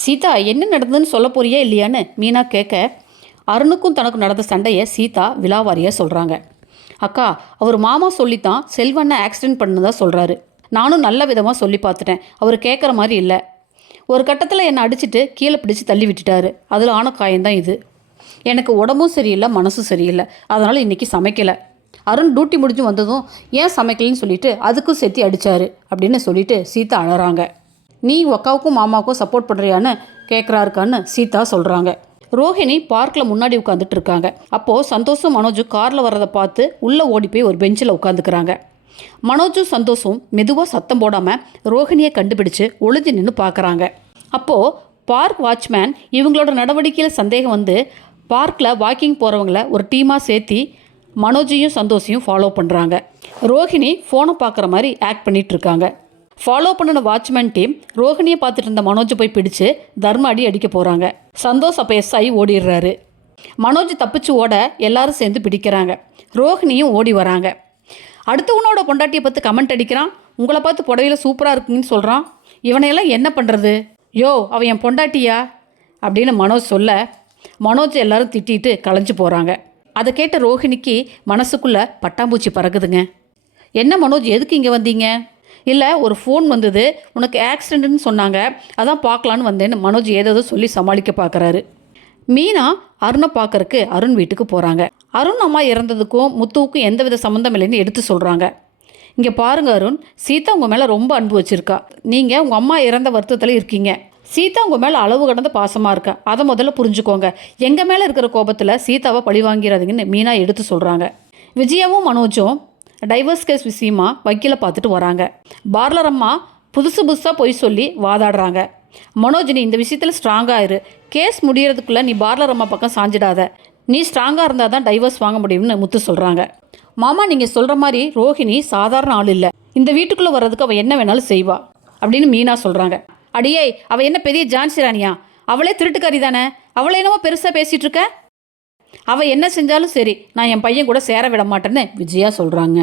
சீதா என்ன நடந்ததுன்னு சொல்ல போறியா இல்லையான்னு மீனா கேட்க, அருணுக்கும் தனக்கும் நடந்த சண்டையை சீதா விலாவாரியாக சொல்கிறாங்க. அக்கா, அவர் மாமா சொல்லித்தான் செல்வண்ணை ஆக்சிடென்ட் பண்ணதா சொல்கிறாரு. நானும் நல்ல விதமாக சொல்லி பார்த்துட்டேன். அவர் கேட்குற மாதிரி இல்லை. ஒரு கட்டத்தில் என்னை அடிச்சுட்டு கீழே பிடிச்சி தள்ளி விட்டுட்டாரு. அதில் ஆன காயம்தான் இது. எனக்கு உடம்பும் சரியில்லை, மனசும் சரியில்லை. அதனால் இன்றைக்கி சமைக்கலை. அருண் டியூட்டி முடிஞ்சு வந்ததும் ஏன் சமைக்கலன்னு சொல்லிட்டு அதுக்கும் சேர்த்து அடித்தாரு அப்படின்னு சொல்லிட்டு சீதா அழறாங்க. நீ அக்காவுக்கும் மாமாவுக்கும் சப்போர்ட் பண்ணுறியான்னு கேட்குறாருக்கான்னு சீதா சொல்கிறாங்க. ரோஹிணி பார்க்கில் முன்னாடி உட்காந்துட்டு இருக்காங்க. அப்போது சந்தோஷம் மனோஜும் காரில் வர்றதை பார்த்து உள்ளே ஓடி போய் ஒரு பெஞ்சில் உட்காந்துக்கிறாங்க. மனோஜும் சந்தோஷம் மெதுவாக சத்தம் போடாமல் ரோஹிணியை கண்டுபிடிச்சு ஒளிஞ்சு நின்று பார்க்குறாங்க. அப்போது பார்க் வாட்ச்மேன் இவங்களோட நடவடிக்கையில் சந்தேகம் வந்து பார்க்கில் வாக்கிங் போகிறவங்கள ஒரு டீமாக சேர்த்தி மனோஜையும் சந்தோஷையும் ஃபாலோ பண்ணுறாங்க. ரோஹிணி ஃபோனை பார்க்குற மாதிரி ஆக்ட் பண்ணிகிட்ருக்காங்க. ஃபாலோ பண்ணின வாட்ச்மேன் டீம் ரோஹிணியை பார்த்துட்டு இருந்த மனோஜை போய் பிடிச்சு தர்ம அடிக்க போகிறாங்க. சந்தோஷ் அப்போ எஸ்ஐ ஓடிடுறாரு. மனோஜ் தப்பிச்சு ஓட எல்லாரும் சேர்ந்து பிடிக்கிறாங்க. ரோஹிணியும் ஓடி வராங்க. அடுத்தவனோட பொண்டாட்டியை பார்த்து கமெண்ட் அடிக்கிறான். உங்களை பார்த்து புடவையில் சூப்பராக இருக்குன்னு சொல்கிறான். இவனையெல்லாம் என்ன பண்ணுறது? யோ, அவன் என் பொண்டாட்டியா அப்படின்னு மனோஜ் சொல்ல, மனோஜ் எல்லாரும் திட்டிட்டு கலைஞ்சு போகிறாங்க. அதை கேட்ட ரோஹிணிக்கு மனசுக்குள்ளே பட்டாம்பூச்சி பறக்குதுங்க. என்ன மனோஜ், எதுக்கு இங்கே வந்தீங்க? இல்லை, ஒரு ஃபோன் வந்தது, உனக்கு ஆக்சிடென்ட்னு சொன்னாங்க, அதான் பார்க்கலான்னு வந்தேன்னு மனோஜ் ஏதோ சொல்லி சமாளிக்க பார்க்குறாரு. மீனா அருணை பார்க்கறக்கு அருண் வீட்டுக்கு போகிறாங்க. அருண் அம்மா இறந்ததுக்கும் முத்துவுக்கும் எந்தவித சம்மந்தம் இல்லைன்னு எடுத்து சொல்கிறாங்க. இங்கே பாருங்க அருண், சீதா உங்கள் மேலே ரொம்ப அன்பு வச்சுருக்கா. நீங்கள் உங்கள் அம்மா இறந்த வருத்தத்தில் இருக்கீங்க. சீதா உங்கள் மேலே அளவு கடந்த பாசமாக இருக்கா. அதை முதல்ல புரிஞ்சுக்கோங்க. எங்கள் மேலே இருக்கிற கோபத்தில் சீதாவை பழி வாங்கிறாதீங்கன்னு மீனா எடுத்து சொல்கிறாங்க. விஜயாவும் மனோஜும் டைவர்ஸ் கேஸ் விஷயமா வக்கீலை பார்த்துட்டு வராங்க. பார்லர் அம்மா புதுசாக பொய் சொல்லி வாதாடுறாங்க. மனோஜ், நீ இந்த விஷயத்தில் ஸ்ட்ராங்காக இரு. கேஸ் முடியறதுக்குள்ளே நீ பார்லர் அம்மா பக்கம் சாஞ்சிடாத. நீ ஸ்ட்ராங்காக இருந்தால் தான் டைவர்ஸ் வாங்க முடியும்னு முத்து சொல்கிறாங்க. மாமா, நீங்கள் சொல்கிற மாதிரி ரோஹிணி சாதாரண ஆள் இல்லை. இந்த வீட்டுக்குள்ளே வர்றதுக்கு அவள் என்ன வேணாலும் செய்வா அப்படின்னு மீனா சொல்கிறாங்க. அடியே, அவள் என்ன பெரிய ஜான்சி ராணியா? அவளே திருட்டுக்காரி தானே. அவளை என்னவோ பெருசாக பேசிகிட்டு இருக்க. அவள் என்ன செஞ்சாலும் சரி, நான் என் பையன் கூட சேர விட மாட்டேன்னு விஜயா சொல்கிறாங்க.